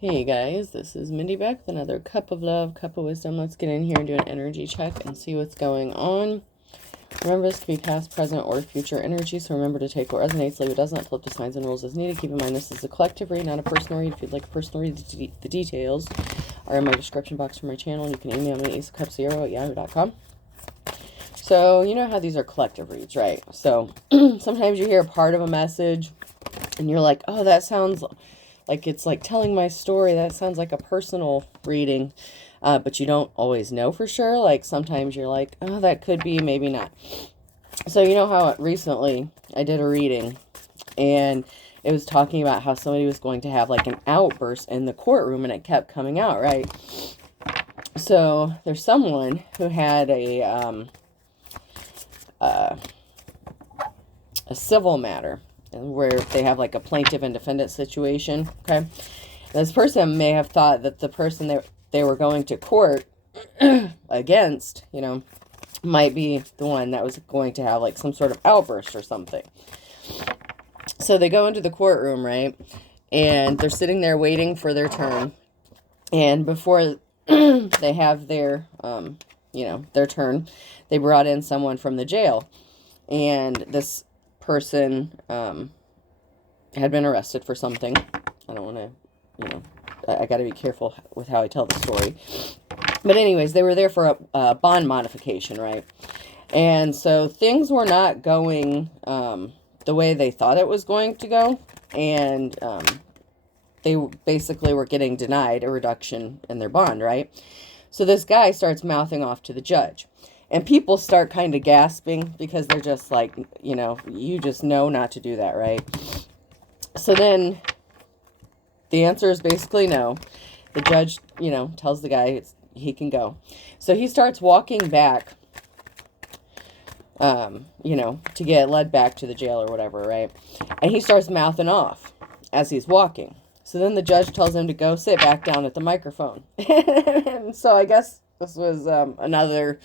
Hey guys, this is Mindy back with another cup of love, cup of wisdom. Let's get in here and do an energy check and see what's going on. Remember, this could be past, present, or future energy, so remember to take what resonates, leave what doesn't, flip the signs and rules as needed. Keep in mind this is a collective read, not a personal read. If you'd like a personal read, the details are in my description box for my channel. You can email me aceofcupsero@yahoo.com. So, you know how these are collective reads, right? So, sometimes you hear a part of a message, and you're like, oh, that sounds like it's like telling my story. That sounds like a personal reading, but you don't always know for sure. Like sometimes you're like, oh, that could be, maybe not. So you know how recently I did a reading and it was talking about how somebody was going to have like an outburst in the courtroom and it kept coming out, right? So there's someone who had a civil matter where they have like a plaintiff and defendant situation, okay? This person may have thought that the person they were going to court against, you know, might be the one that was going to have like some sort of outburst or something. So they go into the courtroom, right? And they're sitting there waiting for their turn. And before they have their, their turn, they brought in someone from the jail. And this person had been arrested for something. I don't want to, I got to be careful with how I tell the story. But anyways, they were there for a bond modification, right? And so things were not going the way they thought it was going to go. And they basically were getting denied a reduction in their bond, right? So this guy starts mouthing off to the judge. And people start kind of gasping because they're just like, you just know not to do that, right? So then the answer is basically no. The judge, tells the guy he can go. So he starts walking back, to get led back to the jail or whatever, right? And he starts mouthing off as he's walking. So then the judge tells him to go sit back down at the microphone. And so I guess this was another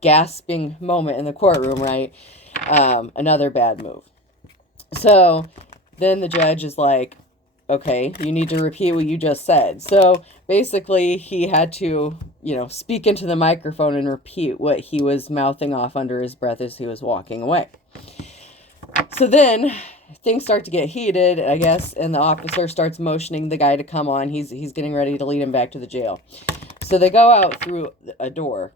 gasping moment in the courtroom, right? Another bad move. So then the judge is like, okay, you need to repeat what you just said. So basically he had to, speak into the microphone and repeat what he was mouthing off under his breath as he was walking away. So then things start to get heated, I guess, and the officer starts motioning the guy to come on. He's getting ready to lead him back to the jail. So they go out through a door,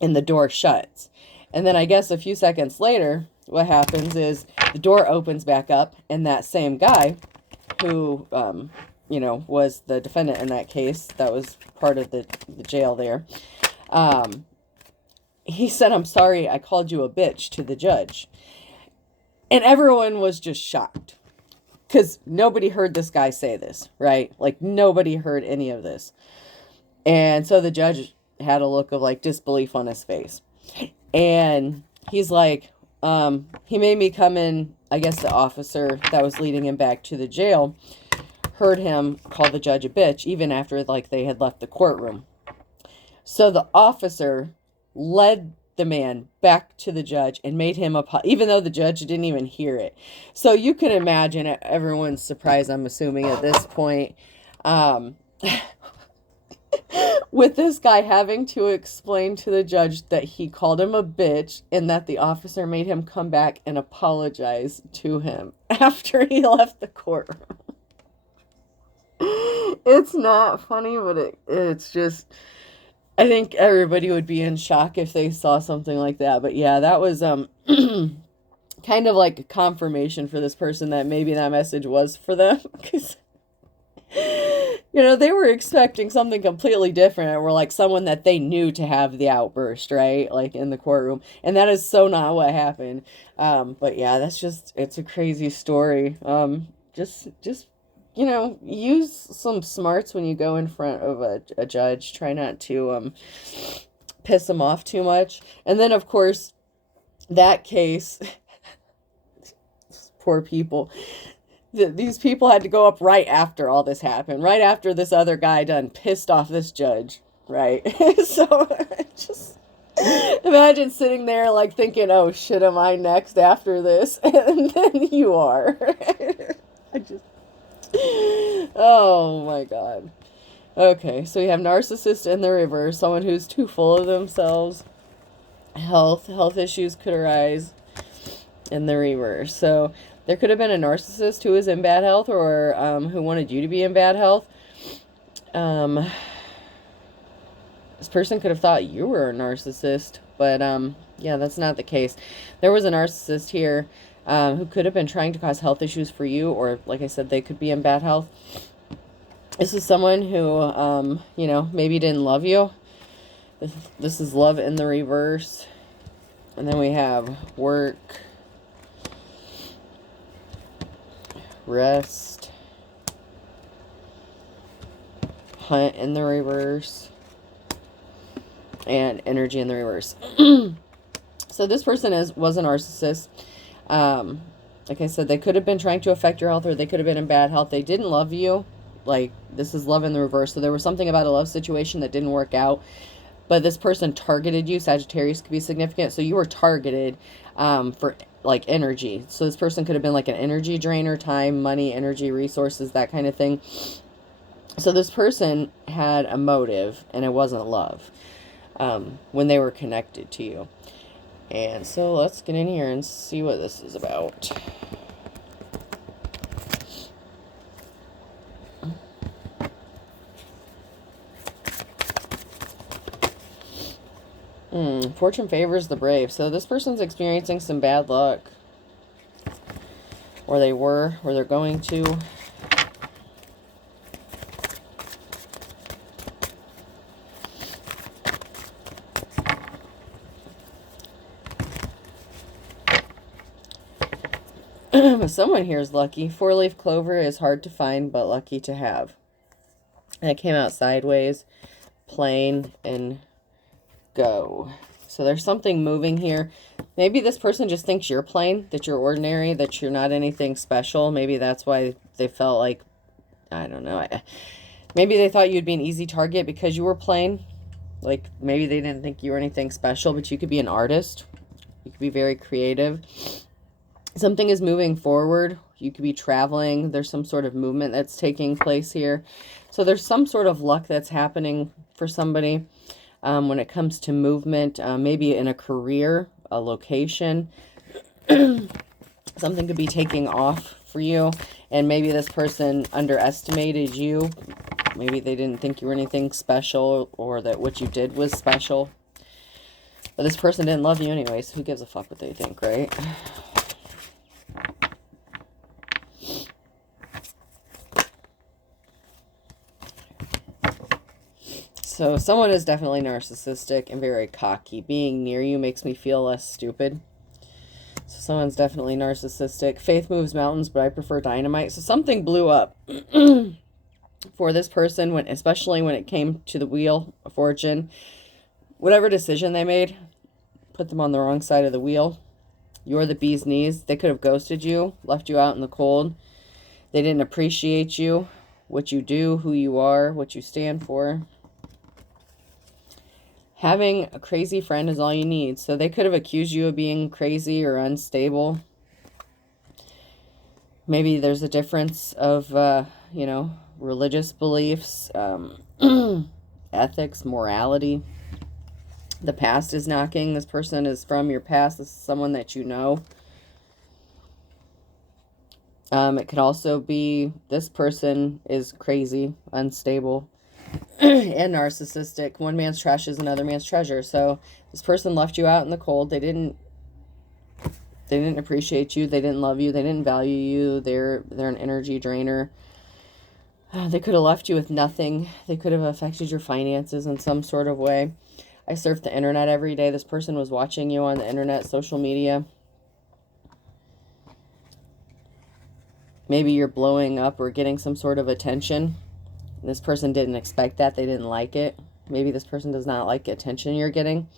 and the door shuts. And then I guess a few seconds later, what happens is the door opens back up, and that same guy who, was the defendant in that case, that was part of the jail there, he said, "I'm sorry, I called you a bitch," to the judge. And everyone was just shocked because nobody heard this guy say this, right? Like nobody heard any of this. And so the judge had a look of like disbelief on his face. And he's like, he made me come in. I guess the officer that was leading him back to the jail heard him call the judge a bitch, even after like they had left the courtroom. So the officer led the man back to the judge and made him even though the judge didn't even hear it. So you can imagine everyone's surprise, I'm assuming at this point, with this guy having to explain to the judge that he called him a bitch and that the officer made him come back and apologize to him after he left the courtroom. It's not funny, but it's just, I think everybody would be in shock if they saw something like that. But yeah, that was kind of like a confirmation for this person that maybe that message was for them. Because they were expecting something completely different, or like someone that they knew to have the outburst, right? Like in the courtroom. And that is so not what happened. But yeah, it's a crazy story. Just use some smarts when you go in front of a judge. Try not to piss them off too much. And then, of course, that case, poor people. These people had to go up right after all this happened, right after this other guy done pissed off this judge, right? So just imagine sitting there like thinking, oh shit, am I next after this? And then you are. Oh my God. Okay, so we have narcissist in the reverse, someone who's too full of themselves. Health issues could arise in the reverse. So there could have been a narcissist who was in bad health, or who wanted you to be in bad health. This person could have thought you were a narcissist, but yeah, that's not the case. There was a narcissist here who could have been trying to cause health issues for you, or like I said, they could be in bad health. This is someone who, you know, maybe didn't love you. This is love in the reverse. And then we have work, rest, hunt in the reverse, and energy in the reverse. So this person was a narcissist. Like I said, they could have been trying to affect your health, or they could have been in bad health. They didn't love you. Like, this is love in the reverse. So there was something about a love situation that didn't work out. But this person targeted you. Sagittarius could be significant. So you were targeted for, like, energy. So this person could have been like an energy drainer, time, money, energy, resources, that kind of thing. So this person had a motive, and it wasn't love when they were connected to you. And so let's get in here and see what this is about. Fortune favors the brave. So this person's experiencing some bad luck. Or they were, or they're going to. Someone here is lucky. 4-leaf clover is hard to find, but lucky to have. That came out sideways, plain, and go. So there's something moving here. Maybe this person just thinks you're plain, that you're ordinary, that you're not anything special. Maybe that's why they felt like, I don't know. Maybe they thought you'd be an easy target because you were plain. Like, maybe they didn't think you were anything special, but you could be an artist. You could be very creative. Something is moving forward. You could be traveling. There's some sort of movement that's taking place here. So there's some sort of luck that's happening for somebody when it comes to movement. Maybe in a career, a location. Something could be taking off for you. And maybe this person underestimated you. Maybe they didn't think you were anything special, or that what you did was special. But this person didn't love you anyways. Who gives a fuck what they think, right? So someone is definitely narcissistic and very cocky. Being near you makes me feel less stupid. So someone's definitely narcissistic. Faith moves mountains, but I prefer dynamite. So something blew up for this person, especially when it came to the wheel of fortune. Whatever decision they made put them on the wrong side of the wheel. You're the bee's knees. They could have ghosted you, left you out in the cold. They didn't appreciate you, what you do, who you are, what you stand for. Having a crazy friend is all you need. So they could have accused you of being crazy or unstable. Maybe there's a difference of, you know, religious beliefs, ethics, morality. The past is knocking. This person is from your past. This is someone that you know. It could also be this person is crazy, unstable, and narcissistic. One man's trash is another man's treasure. So this person left you out in the cold. They didn't appreciate you. They didn't love you. They didn't value you. They're an energy drainer. They could have left you with nothing. They could have affected your finances in some sort of way. I surf the internet every day. This person was watching you on the internet, social media. Maybe you're blowing up or getting some sort of attention. This person didn't expect that. They didn't like it. Maybe this person does not like the attention you're getting.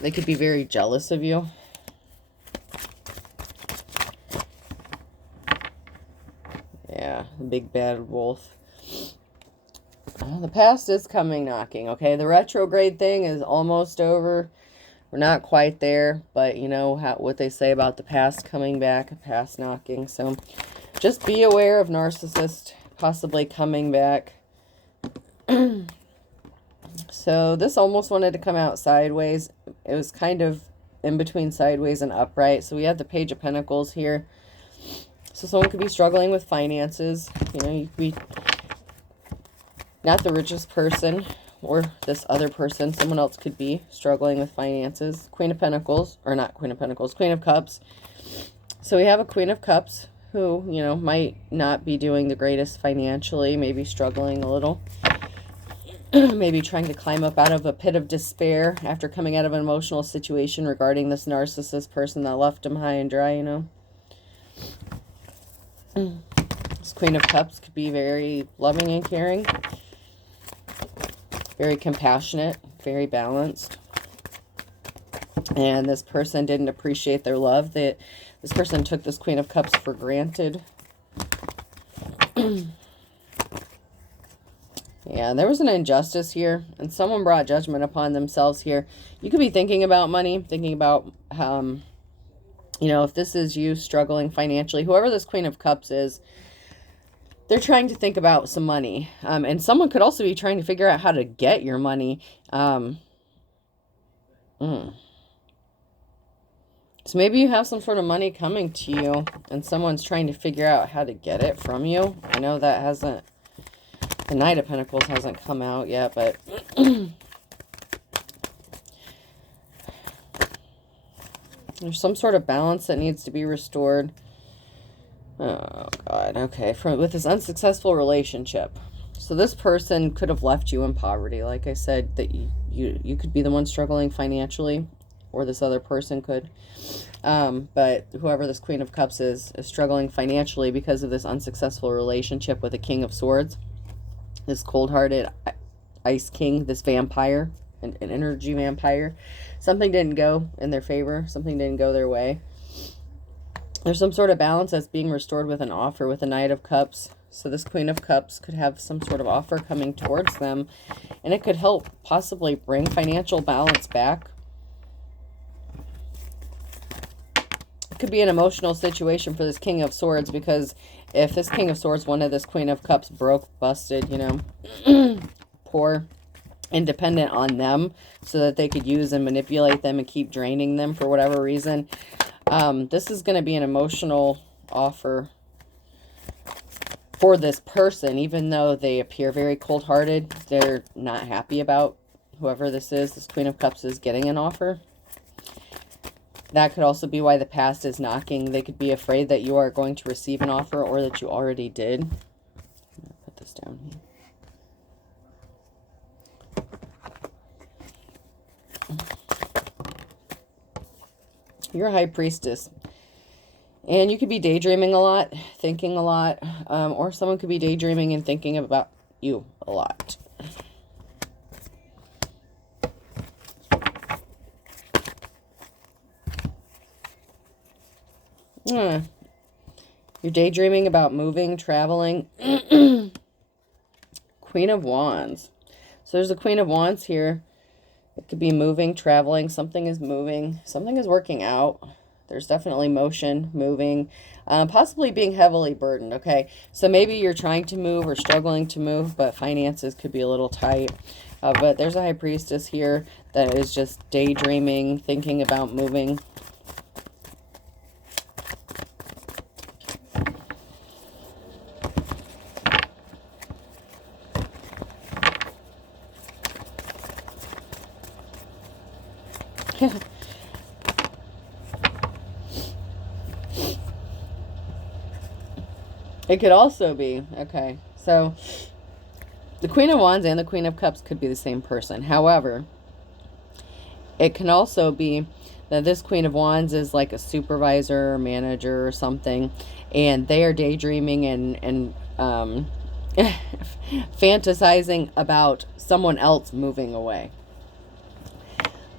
They could be very jealous of you. Yeah, the big bad wolf. The past is coming knocking, okay? The retrograde thing is almost over. We're not quite there, but you know what they say about the past coming back, past knocking. So Just be aware of narcissist possibly coming back. So this almost wanted to come out sideways. It was kind of in between sideways and upright. So we have the Page of Pentacles here. So someone could be struggling with finances. You know, you could be not the richest person, or this other person. Someone else could be struggling with finances. Queen of Pentacles, or not Queen of Pentacles, Queen of Cups. So we have a Queen of Cups who, you know, might not be doing the greatest financially, maybe struggling a little. Maybe trying to climb up out of a pit of despair after coming out of an emotional situation regarding this narcissist person that left them high and dry, you know. This Queen of Cups could be very loving and caring, very compassionate, very balanced. And this person didn't appreciate their love. This person took this Queen of Cups for granted. Yeah, there was an injustice here, and someone brought judgment upon themselves here. You could be thinking about money, thinking about, you know, if this is you struggling financially, whoever this Queen of Cups is, they're trying to think about some money. And someone could also be trying to figure out how to get your money. So maybe you have some sort of money coming to you, and someone's trying to figure out how to get it from you. I know that hasn't... The Knight of Pentacles hasn't come out yet, but there's some sort of balance that needs to be restored. Oh, God. Okay. With this unsuccessful relationship. So this person could have left you in poverty. Like I said, that you could be the one struggling financially, or this other person could. But whoever this Queen of Cups is struggling financially because of this unsuccessful relationship with the King of Swords. This cold-hearted Ice King, this vampire, an energy vampire. Something didn't go in their favor. Something didn't go their way. There's some sort of balance that's being restored with an offer with the Knight of Cups. So this Queen of Cups could have some sort of offer coming towards them. And it could help possibly bring financial balance back. It could be an emotional situation for this King of Swords, because if this King of Swords wanted this Queen of Cups broke, busted, you know, poor, independent on them so that they could use and manipulate them and keep draining them for whatever reason, this is going to be an emotional offer for this person. Even though they appear very cold-hearted, they're not happy about whoever this is. This Queen of Cups is getting an offer. That could also be why the past is knocking. They could be afraid that you are going to receive an offer, or that you already did. I'm going to put this down here. You're a High Priestess. And you could be daydreaming a lot, thinking a lot. Or someone could be daydreaming and thinking about you a lot. You're daydreaming about moving, traveling. Queen of Wands. So there's a Queen of Wands here. It could be moving, traveling. Something is moving. Something is working out. There's definitely motion, moving, possibly being heavily burdened. Okay, so maybe you're trying to move or struggling to move, but finances could be a little tight. But there's a High Priestess here that is just daydreaming, thinking about moving. It could also be, okay, so the Queen of Wands and the Queen of Cups could be the same person. However, it can also be that this Queen of Wands is like a supervisor or manager or something, and they are daydreaming and fantasizing about someone else moving away.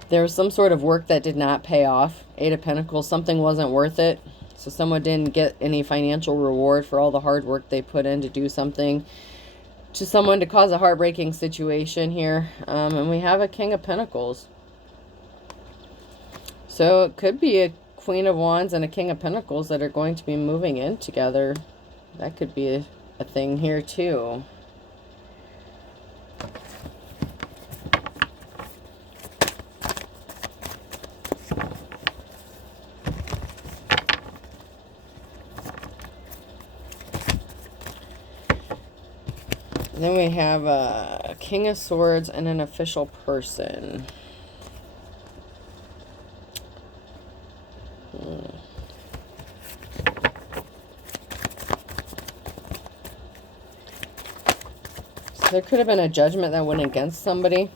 There was some sort of work that did not pay off. Eight of Pentacles, something wasn't worth it. So someone didn't get any financial reward for all the hard work they put in to do something to someone, to cause a heartbreaking situation here. And we have a King of Pentacles. So it could be a Queen of Wands and a King of Pentacles that are going to be moving in together. That could be a thing here too. And then we have a King of Swords and an official person. There could have been a judgment that went against somebody.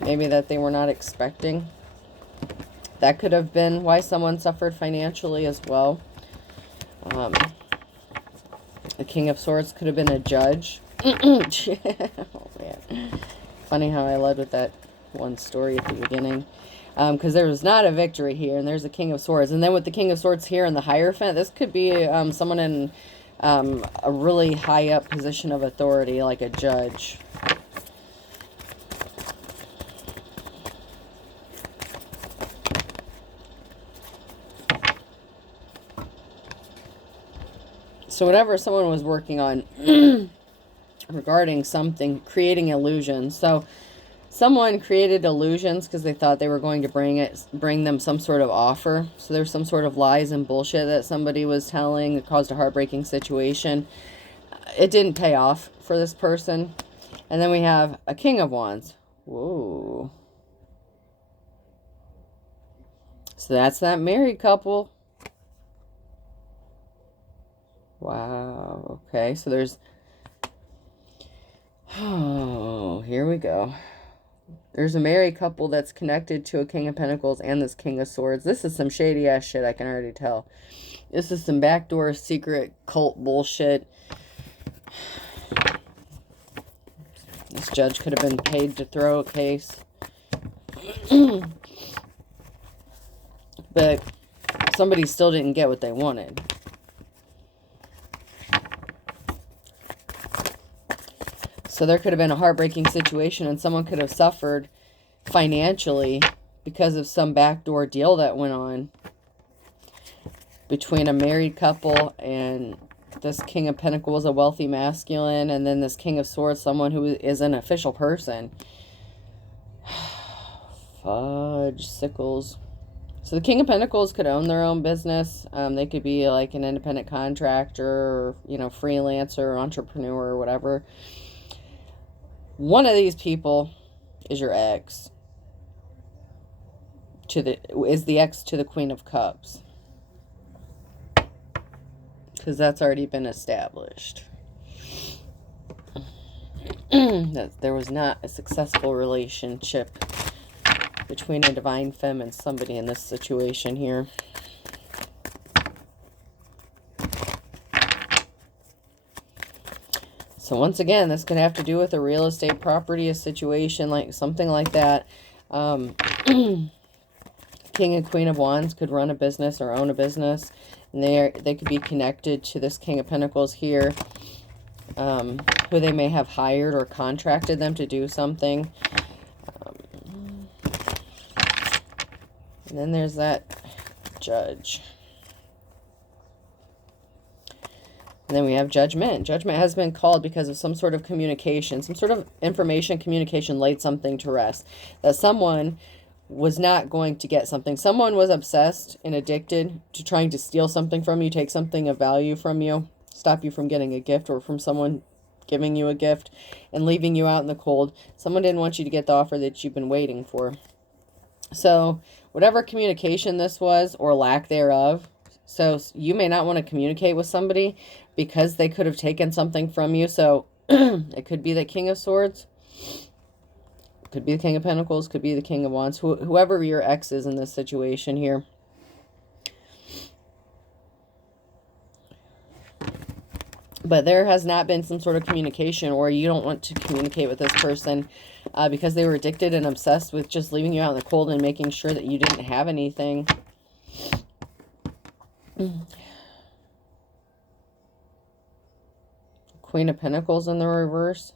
Maybe that they were not expecting. That could have been why someone suffered financially as well. The King of Swords could have been a judge. Oh, man. Funny how I led with that one story at the beginning. Because there was not a victory here, and there's a King of Swords. And then with the King of Swords here in the Hierophant, this could be someone in a really high up position of authority, like a judge. So whatever someone was working on regarding something, creating illusions. So someone created illusions because they thought they were going to bring them some sort of offer. So there's some sort of lies and bullshit that somebody was telling that caused a heartbreaking situation. It didn't pay off for this person. And then we have a King of Wands. Whoa. So that's that married couple. Wow. Okay, so there's... Oh, here we go. There's a married couple that's connected to a King of Pentacles and this King of Swords. This is some shady ass shit, I can already tell. This is some backdoor secret cult bullshit. This judge could have been paid to throw a case. But somebody still didn't get what they wanted. So there could have been a heartbreaking situation and someone could have suffered financially because of some backdoor deal that went on between a married couple and this King of Pentacles, a wealthy masculine, and then this King of Swords, someone who is an official person. Fudge sickles. So the King of Pentacles could own their own business. They could be like an independent contractor or, you know, freelancer, entrepreneur, or whatever. One of these people is your ex. Is the ex to the Queen of Cups. Because that's already been established. That there was not a successful relationship between a divine femme and somebody in this situation here. So once again, this could have to do with a real estate property, a situation, like something like that. King and Queen of Wands could run a business or own a business. And they could be connected to this King of Pentacles here. Who they may have hired or contracted them to do something. And then there's that judge. And then we have Judgment. Judgment has been called because of some sort of communication. Some sort of information communication laid something to rest. That someone was not going to get something. Someone was obsessed and addicted to trying to steal something from you, take something of value from you, stop you from getting a gift or from someone giving you a gift and leaving you out in the cold. Someone didn't want you to get the offer that you've been waiting for. So whatever communication this was or lack thereof, so you may not want to communicate with somebody because they could have taken something from you. So it could be the King of Swords. Could be the King of Pentacles. Could be the King of Wands. Whoever your ex is in this situation here. But there has not been some sort of communication, or you don't want to communicate with this person because they were addicted and obsessed with just leaving you out in the cold and making sure that you didn't have anything. Queen of Pentacles in the reverse.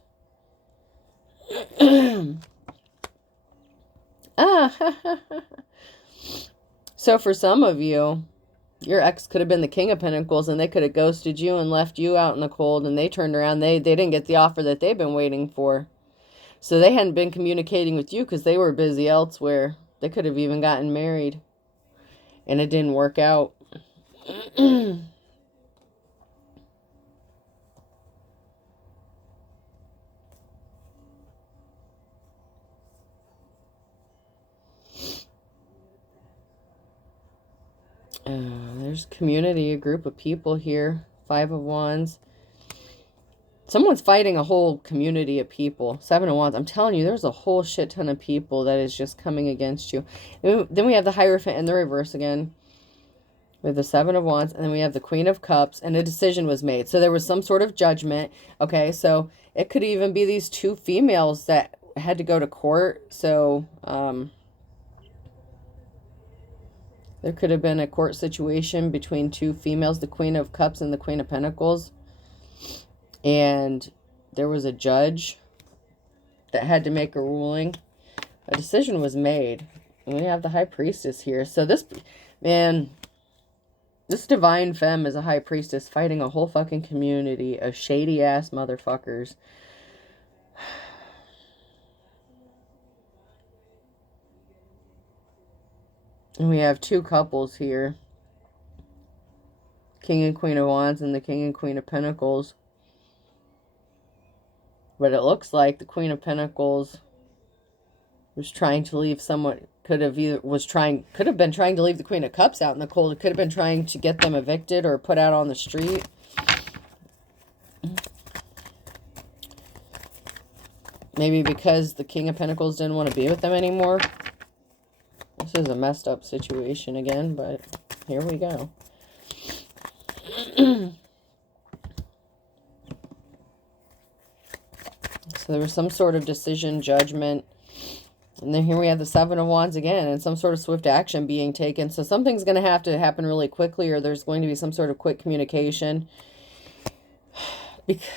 So for some of you, Your ex could have been the King of Pentacles, and they could have ghosted you and left you out in the cold, and they turned around. They didn't get the offer that they've been waiting for. So they hadn't been communicating with you because they were busy elsewhere. They could have even gotten married, and it didn't work out. There's community, a group of people here. 5 of Wands. Someone's fighting a whole community of people. 7 of Wands. I'm telling you, there's a whole shit ton of people that is just coming against you. And then we have the Hierophant in the reverse again. We have the 7 of Wands. And then we have the Queen of Cups. And a decision was made. So there was some sort of judgment. Okay, so it could even be these 2 females that had to go to court. So, there could have been a court situation between 2 females, the Queen of Cups and the Queen of Pentacles. And there was a judge that had to make a ruling. A decision was made. And we have the High Priestess here. So this, man, this Divine Femme is a High Priestess fighting a whole fucking community of shady-ass motherfuckers. And we have 2 couples here. King and Queen of Wands and the King and Queen of Pentacles. But it looks like the Queen of Pentacles was trying to leave someone, could have been trying to leave the Queen of Cups out in the cold. It could have been trying to get them evicted or put out on the street. Maybe because the King of Pentacles didn't want to be with them anymore. This is a messed up situation again, but here we go. So there was some sort of decision, judgment. And then here we have the 7 of Wands again, and some sort of swift action being taken. So something's going to have to happen really quickly, or there's going to be some sort of quick communication.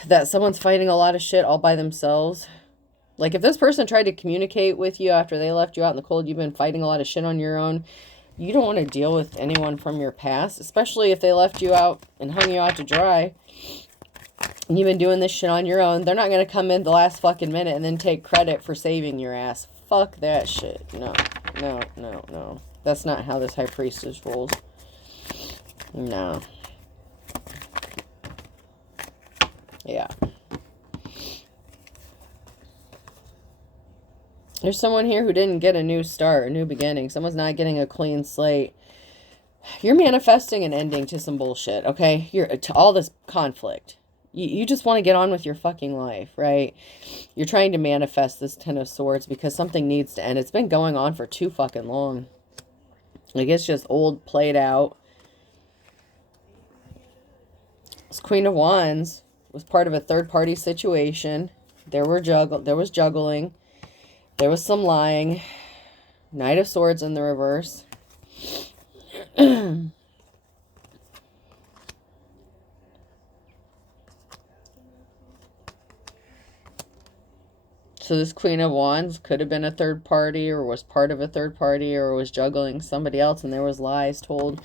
That someone's fighting a lot of shit all by themselves. Like, if this person tried to communicate with you after they left you out in the cold, you've been fighting a lot of shit on your own. You don't want to deal with anyone from your past, especially if they left you out and hung you out to dry. And you've been doing this shit on your own. They're not going to come in the last fucking minute and then take credit for saving your ass. Fuck that shit. No, no, no, no. That's not how this High Priestess rolls. No. Yeah. There's someone here who didn't get a new start, a new beginning. Someone's not getting a clean slate. You're manifesting an ending to some bullshit, okay? To all this conflict. You just want to get on with your fucking life, right? You're trying to manifest this 10 of Swords because something needs to end. It's been going on for too fucking long. Like, it's just old, played out. This Queen of Wands was part of a third-party situation. There was juggling. There was some lying. Knight of Swords in the reverse. So this Queen of Wands could have been a third party, or was part of a third party, or was juggling somebody else, and there was lies told.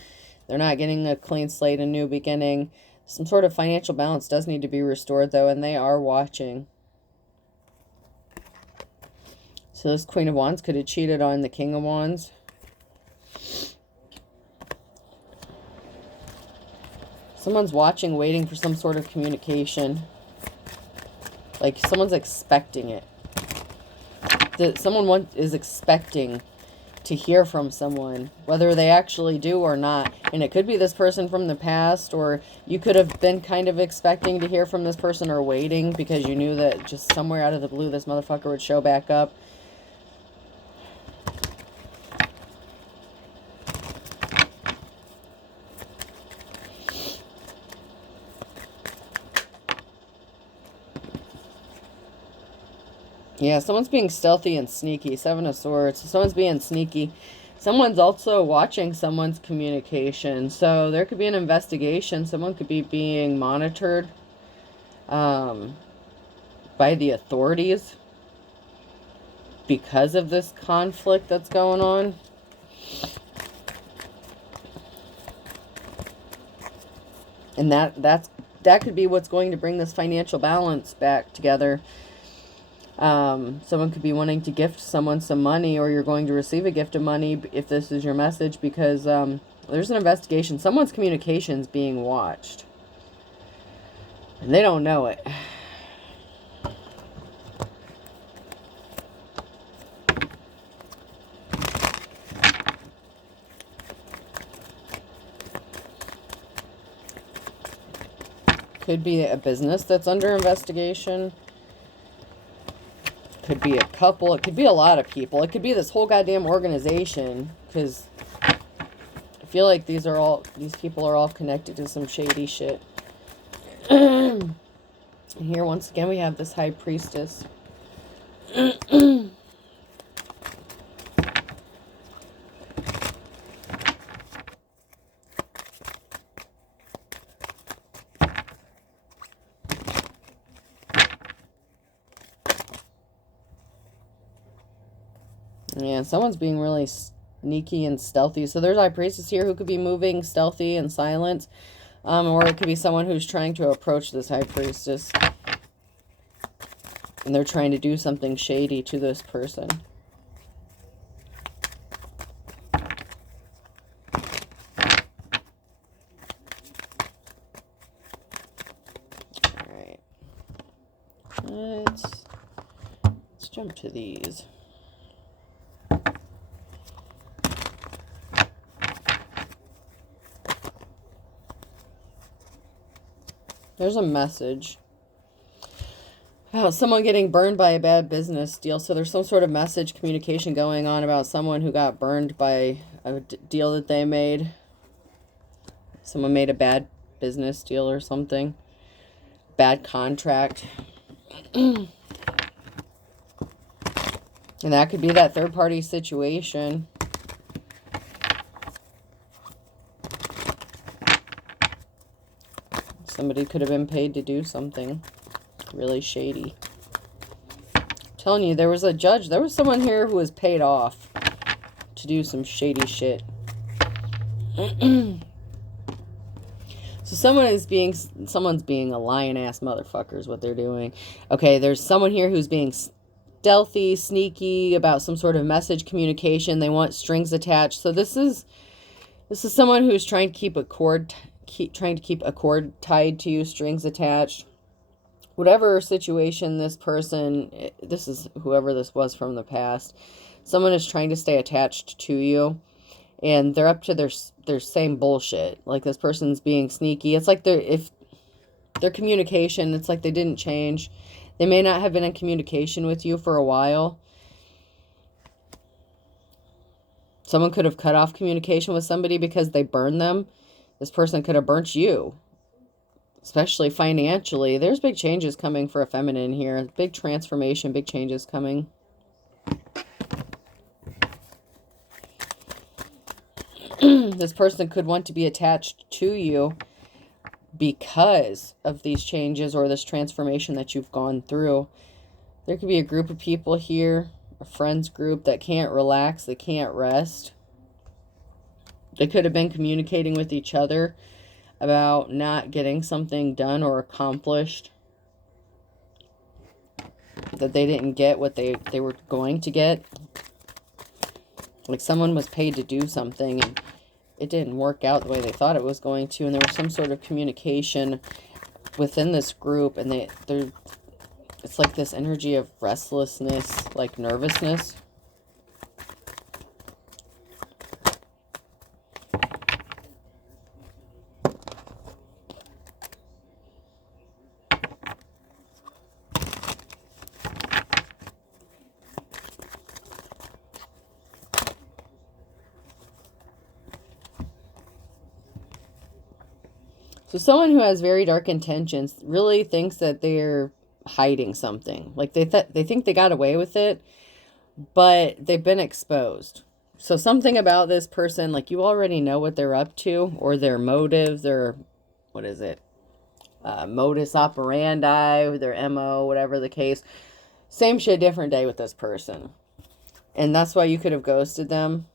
They're not getting a clean slate, a new beginning. Some sort of financial balance does need to be restored, though, and they are watching. So this Queen of Wands could have cheated on the King of Wands. Someone's watching, waiting for some sort of communication. Like, someone's expecting it. Someone is expecting to hear from someone, whether they actually do or not. And it could be this person from the past, or you could have been kind of expecting to hear from this person, or waiting because you knew that just somewhere out of the blue this motherfucker would show back up. Yeah, someone's being stealthy and sneaky. 7 of Swords. So someone's being sneaky. Someone's also watching someone's communication. So there could be an investigation. Someone could be being monitored by the authorities because of this conflict that's going on. And that could be what's going to bring this financial balance back together. Someone could be wanting to gift someone some money, or you're going to receive a gift of money if this is your message, because there's an investigation. Someone's communications being watched, and they don't know it. Could be a business that's under investigation. Could be a couple. It could be a lot of people. It could be this whole goddamn organization, because I feel like these people are all connected to some shady shit. And here, once again, we have this high priestess. Yeah, someone's being really sneaky and stealthy. So there's high priestess here who could be moving stealthy and silent. Or it could be someone who's trying to approach this high priestess, and they're trying to do something shady to this person. Alright. Let's jump to these. There's a message. Oh, someone getting burned by a bad business deal. So there's some sort of message communication going on about someone who got burned by a deal that they made. Someone made a bad business deal or something. Bad contract. And that could be that third-party situation. Somebody could have been paid to do something really shady. I'm telling you, there was a judge. There was someone here who was paid off to do some shady shit. So someone's being a lion-ass motherfucker is what they're doing. Okay, there's someone here who's being stealthy, sneaky about some sort of message communication. They want strings attached. So this is someone who's trying to keep a cord tied to you, strings attached. Whatever situation this is whoever this was from the past, someone is trying to stay attached to you, and they're up to their same bullshit. Like, this person's being sneaky. It's like if their communication, it's like they didn't change. They may not have been in communication with you for a while. Someone could have cut off communication with somebody because they burned them. This person could have burnt you, especially financially. There's big changes coming for a feminine here. Big transformation, big changes coming. This person could want to be attached to you because of these changes or this transformation that you've gone through. There could be a group of people here, a friends group that can't relax, they can't rest. They could have been communicating with each other about not getting something done or accomplished, that they didn't get what they were going to get. Like, someone was paid to do something and it didn't work out the way they thought it was going to, and there was some sort of communication within this group, and it's like this energy of restlessness, like nervousness. So someone who has very dark intentions really thinks that they're hiding something. Like, they think they got away with it, but they've been exposed. So something about this person, like, you already know what they're up to, or their motives, their, what is it? Modus operandi, their MO, whatever the case. Same shit, different day with this person. And that's why you could have ghosted them,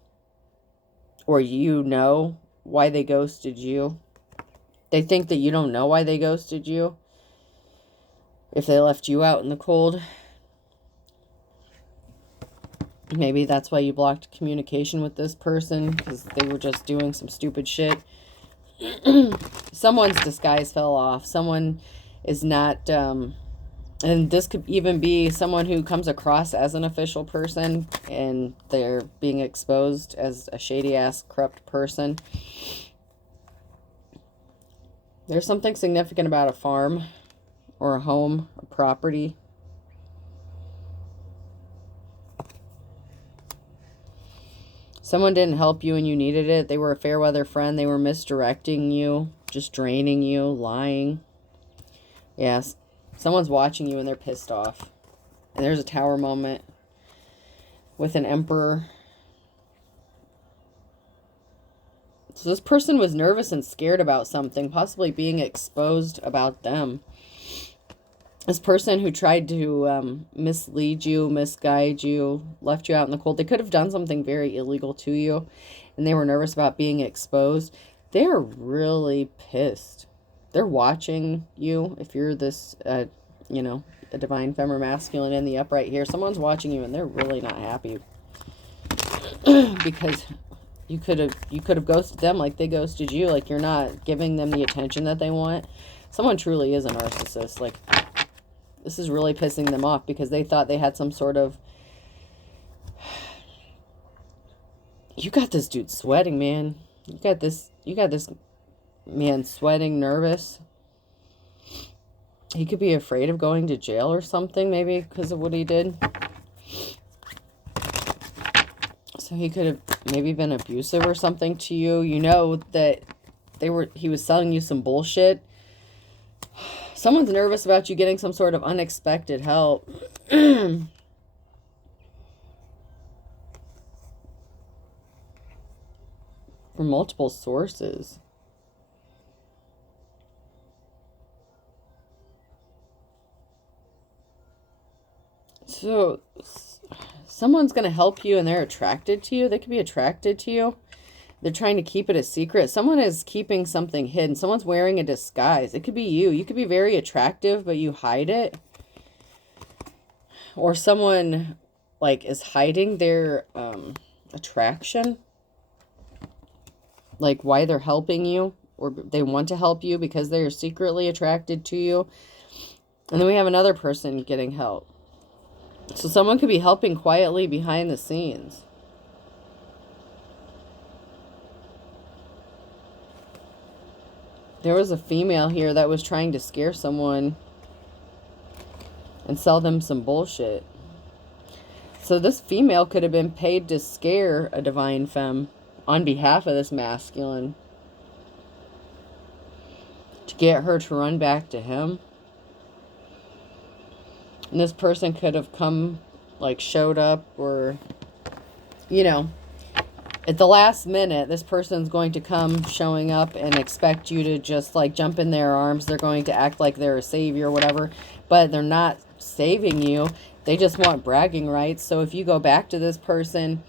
or you know why they ghosted you. They think that you don't know why they ghosted you. If they left you out in the cold. Maybe that's why you blocked communication with this person, because they were just doing some stupid shit. Someone's disguise fell off. Someone is not, and this could even be someone who comes across as an official person and they're being exposed as a shady-ass, corrupt person. There's something significant about a farm or a home, a property. Someone didn't help you when you needed it. They were a fair weather friend. They were misdirecting you, just draining you, lying. Yes, someone's watching you and they're pissed off. And there's a tower moment with an emperor. So this person was nervous and scared about something, possibly being exposed about them. This person who tried to mislead you, misguide you, left you out in the cold. They could have done something very illegal to you, and they were nervous about being exposed. They're really pissed. They're watching you. If you're this, you know, a divine femme or masculine in the upright here, someone's watching you, and they're really not happy because you could have ghosted them like they ghosted you. Like, you're not giving them the attention that they want. Someone truly is a narcissist. Like, this is really pissing them off because they thought they had some sort of... You got this dude sweating, man. You got this man sweating, nervous. He could be afraid of going to jail or something, maybe because of what he did. So he could have maybe been abusive or something to you. You know that he was selling you some bullshit. Someone's nervous about you getting some sort of unexpected help. From multiple sources. So someone's going to help you and they're attracted to you. They could be attracted to you. They're trying to keep it a secret. Someone is keeping something hidden. Someone's wearing a disguise. It could be you. You could be very attractive, but you hide it. Or someone, like, is hiding their attraction. Like, why they're helping you. Or they want to help you because they're secretly attracted to you. And then we have another person getting help. So someone could be helping quietly behind the scenes. There was a female here that was trying to scare someone and sell them some bullshit. So this female could have been paid to scare a divine femme on behalf of this masculine to get her to run back to him. And this person could have come, like, showed up or, you know, at the last minute, this person's going to come showing up and expect you to just, like, jump in their arms. They're going to act like they're a savior or whatever, but they're not saving you. They just want bragging rights. So if you go back to this person,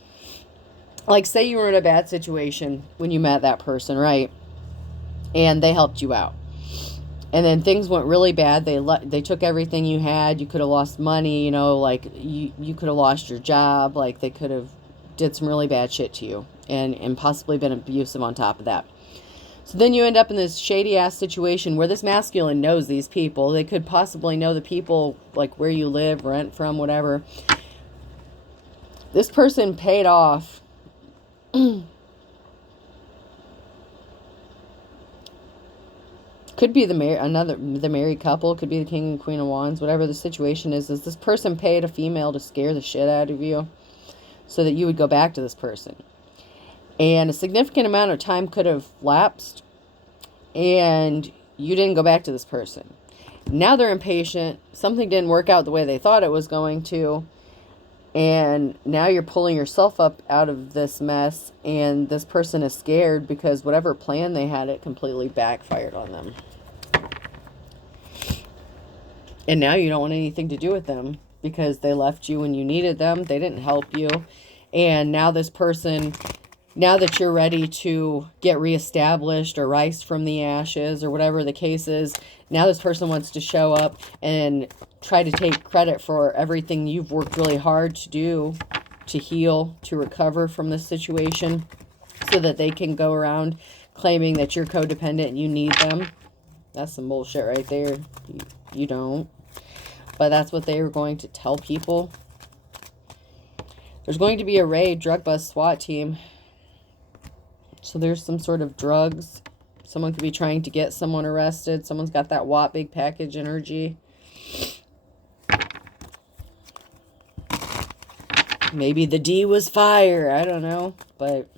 like, say you were in a bad situation when you met that person, right? And they helped you out. And then things went really bad. They took everything you had. You could have lost money, you know, like, you could have lost your job. Like, they could have did some really bad shit to you and possibly been abusive on top of that. So then you end up in this shady ass situation where this masculine knows these people. They could possibly know the people, like, where you live, rent from, whatever. This person paid off could be the married couple, could be the king and queen of wands, whatever the situation is this person paid a female to scare the shit out of you so that you would go back to this person. And a significant amount of time could have lapsed and you didn't go back to this person. Now they're impatient. Something didn't work out the way they thought it was going to. And now you're pulling yourself up out of this mess. And this person is scared because whatever plan they had, it completely backfired on them. And now you don't want anything to do with them because they left you when you needed them. They didn't help you. And now this person Now that you're ready to get reestablished or rise from the ashes or whatever the case is, now this person wants to show up and try to take credit for everything you've worked really hard to do, to heal, to recover from this situation, so that they can go around claiming that you're codependent and you need them. That's some bullshit right there. You don't. But that's what they were going to tell people. There's going to be a raid, drug bust, SWAT team. So there's some sort of drugs. Someone could be trying to get someone arrested. Someone's got that WAP big package energy. Maybe the D was fire. I don't know. But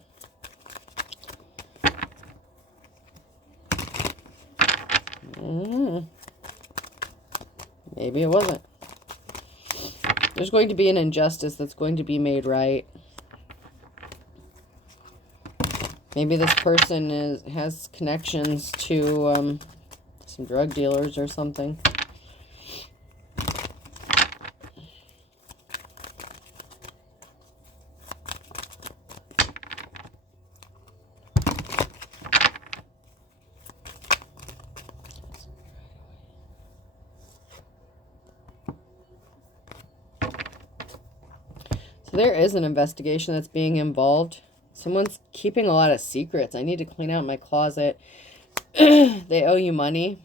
maybe it wasn't. There's going to be an injustice that's going to be made right. Maybe this person has connections to some drug dealers or something. So there is an investigation that's being involved. Someone's keeping a lot of secrets. I need to clean out my closet. They owe you money.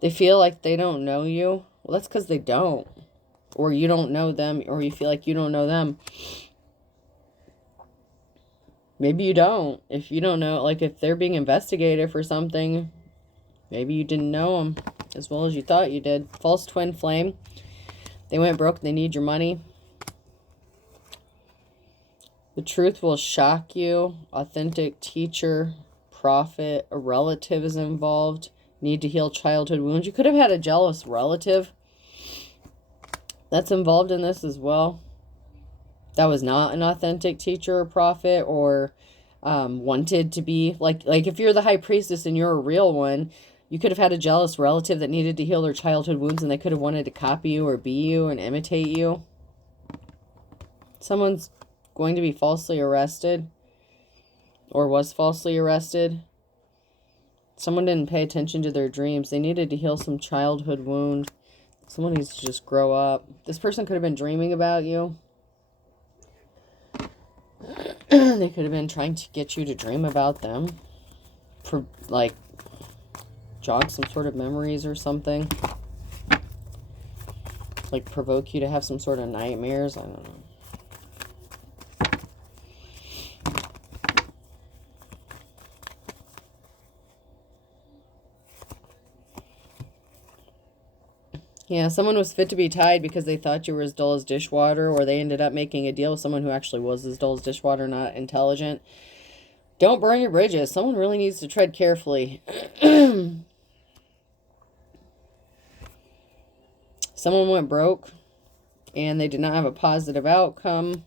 They feel like they don't know you. Well, that's because they don't. Or you don't know them, or you feel like you don't know them. Maybe you don't. If you don't know, like if they're being investigated for something, maybe you didn't know them as well as you thought you did. False twin flame. They went broke. They need your money. The truth will shock you. Authentic teacher, prophet, a relative is involved. Need to heal childhood wounds. You could have had a jealous relative that's involved in this as well. That was not an authentic teacher or prophet, or wanted to be. Like if you're the high priestess and you're a real one, you could have had a jealous relative that needed to heal their childhood wounds, and they could have wanted to copy you or be you and imitate you. Someone's going to be falsely arrested, or was falsely arrested. Someone didn't pay attention to their dreams. They needed to heal some childhood wound. Someone needs to just grow up. This person could have been dreaming about you. They could have been trying to get you to dream about them. For, like, jog some sort of memories or something. Like, provoke you to have some sort of nightmares. I don't know. Yeah, someone was fit to be tied because they thought you were as dull as dishwater, or they ended up making a deal with someone who actually was as dull as dishwater, not intelligent. Don't burn your bridges. Someone really needs to tread carefully. Someone went broke, and they did not have a positive outcome,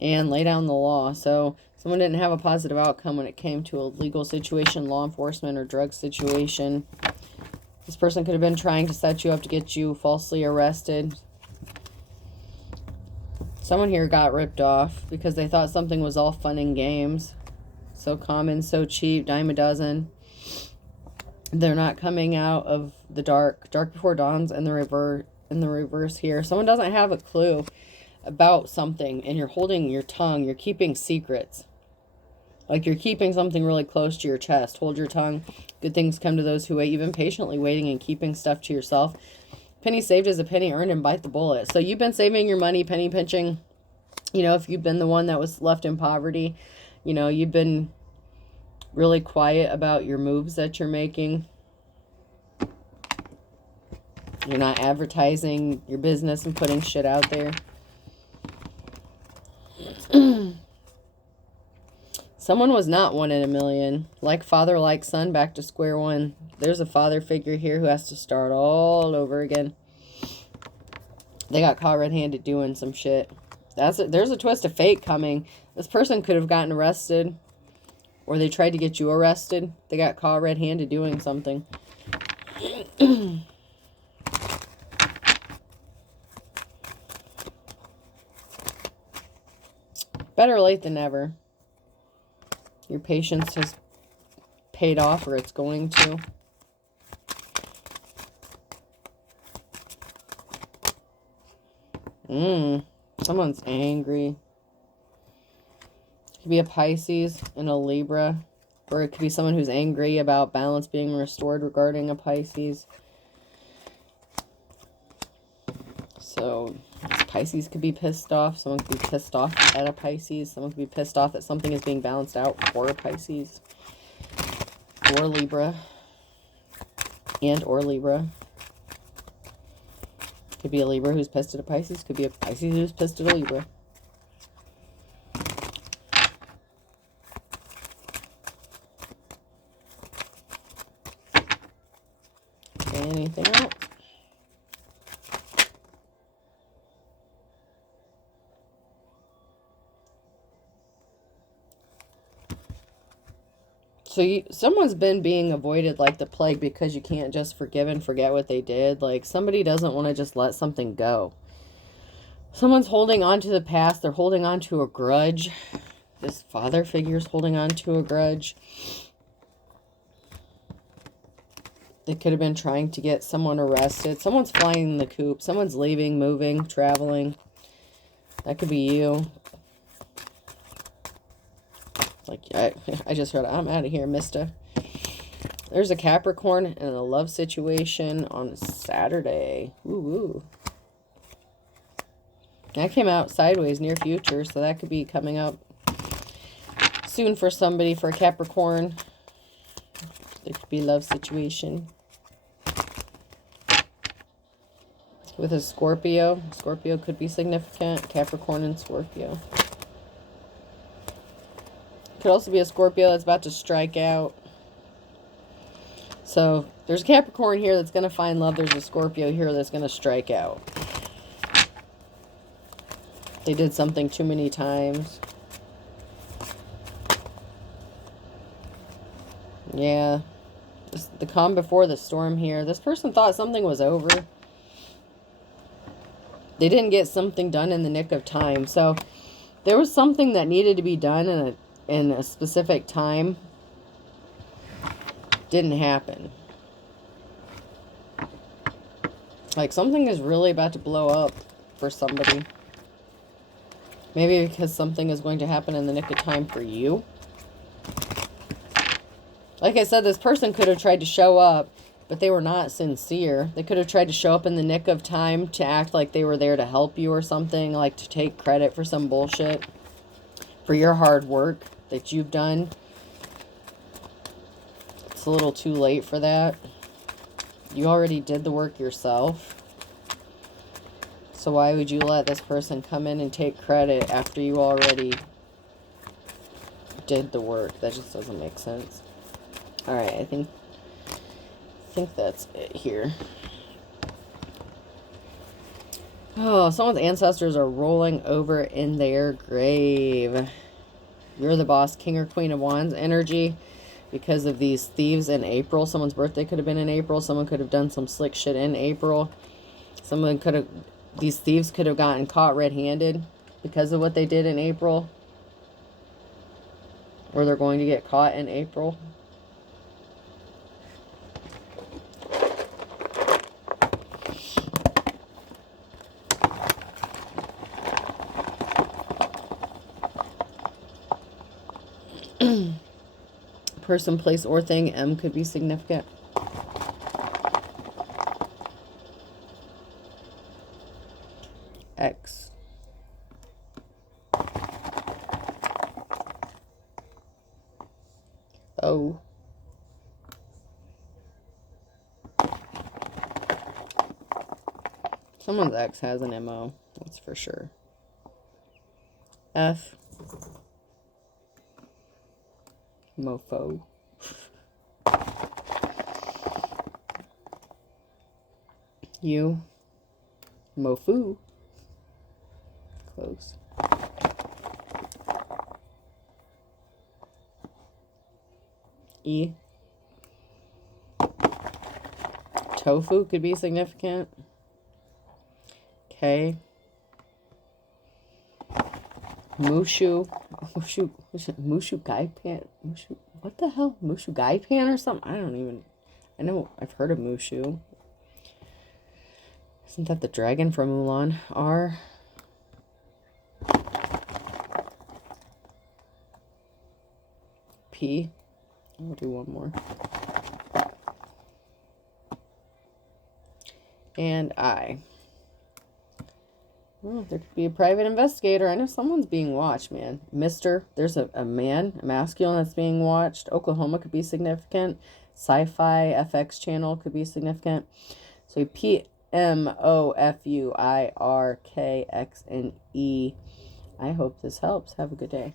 and lay down the law. So someone didn't have a positive outcome when it came to a legal situation, law enforcement, or drug situation. This person could have been trying to set you up to get you falsely arrested. Someone here got ripped off because they thought something was all fun and games. So common, so cheap, dime a dozen. They're not coming out of the dark. Dark before dawn's in the reverse here. Someone doesn't have a clue about something, and you're holding your tongue. You're keeping secrets. Like you're keeping something really close to your chest. Hold your tongue. Good things come to those who wait. You've been patiently waiting and keeping stuff to yourself. Penny saved is a penny earned, and bite the bullet. So you've been saving your money, penny pinching. You know, if you've been the one that was left in poverty, you know, you've been really quiet about your moves that you're making. You're not advertising your business and putting shit out there. Someone was not one in a million. Like father, like son, back to square one. There's a father figure here who has to start all over again. They got caught red-handed doing some shit. There's a twist of fate coming. This person could have gotten arrested, or they tried to get you arrested. They got caught red-handed doing something. better late than never. Your patience has paid off, or it's going to. Someone's angry. It could be a Pisces and a Libra. Or it could be someone who's angry about balance being restored regarding a Pisces. So, Pisces could be pissed off. Someone could be pissed off at a Pisces. Someone could be pissed off that something is being balanced out for a Pisces. Or Libra. And or Libra. Could be a Libra who's pissed at a Pisces. Could be a Pisces who's pissed at a Libra. Anything else? So someone's been being avoided like the plague because you can't just forgive and forget what they did. Like, somebody doesn't want to just let something go. Someone's holding on to the past. They're holding on to a grudge. This father figure's holding on to a grudge. They could have been trying to get someone arrested. Someone's flying the coop. Someone's leaving, moving, traveling. That could be you. Like, I just heard, I'm out of here, mister. There's a Capricorn in a love situation on Saturday. Ooh. That came out sideways, near future, so that could be coming up soon for somebody, for a Capricorn. There could be a love situation. With a Scorpio. Scorpio could be significant. Capricorn and Scorpio. Could also be a Scorpio that's about to strike out. So, there's a Capricorn here that's going to find love. There's a Scorpio here that's going to strike out. They did something too many times. Yeah. The calm before the storm here. This person thought something was over. They didn't get something done in the nick of time. So, there was something that needed to be done in a specific time. Didn't happen. Like, something is really about to blow up for somebody. Maybe because something is going to happen in the nick of time for you. Like I said, this person could have tried to show up, but they were not sincere. They could have tried to show up in the nick of time to act like they were there to help you or something, like to take credit for some bullshit, for your hard work that you've done. It's a little too late for that. You already did the work yourself. So why would you let this person come in and take credit after you already did the work? That just doesn't make sense. Alright, I think that's it here. Oh, someone's ancestors are rolling over in their grave. You're the boss, King or Queen of Wands energy. Because of these thieves in April. Someone's birthday could have been in April. Someone could have done some slick shit in April. These thieves could have gotten caught red-handed because of what they did in April. Or they're going to get caught in April. Person, place, or thing. M could be significant. X. O. Someone's ex has an MO. That's for sure. F. Mofo. U. Mofu. Close. E. Tofu could be significant. K. Mushu Gaipan. Mushu, what the hell? Mushu Gaipan or something? I don't even, I know I've heard of Mushu. Isn't that the dragon from Mulan? R. P. I'll do one more. And I. Well, there could be a private investigator. I know someone's being watched, man. There's a man, a masculine that's being watched. Oklahoma could be significant. Sci-Fi FX channel could be significant. So PMOFUIRKXNE. I hope this helps. Have a good day.